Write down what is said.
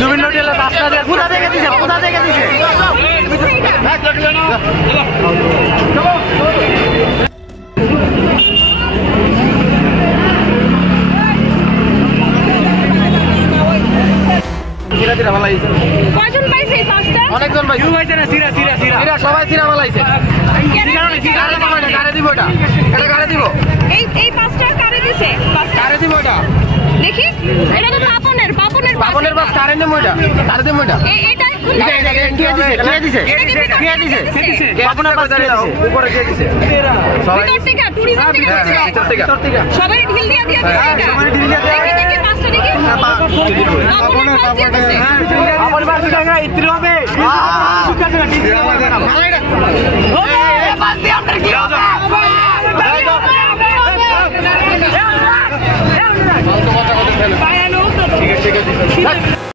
জুবিন হোটেলে পূজা দেখে দিছে অনেকজন ভাই সবাই চিরা ভালাইছে কারে দিব এটা কারে দিব এই পাঁচটার কারে দিছে কারে দিব এটা দেখি এটা তো পাপনের বাস কারে নেব এটা কারে দেব এটা এটা কে দিছে পাপনের বাস কে দিছে উপরে কে দিছে সবাই থেকে টুরিজম থেকে সবাই ঢিল দিয়া দেখি পাঁচটা দেখি পাপনের বাস দিছে আমার বাস টাকা ইত্রি হবে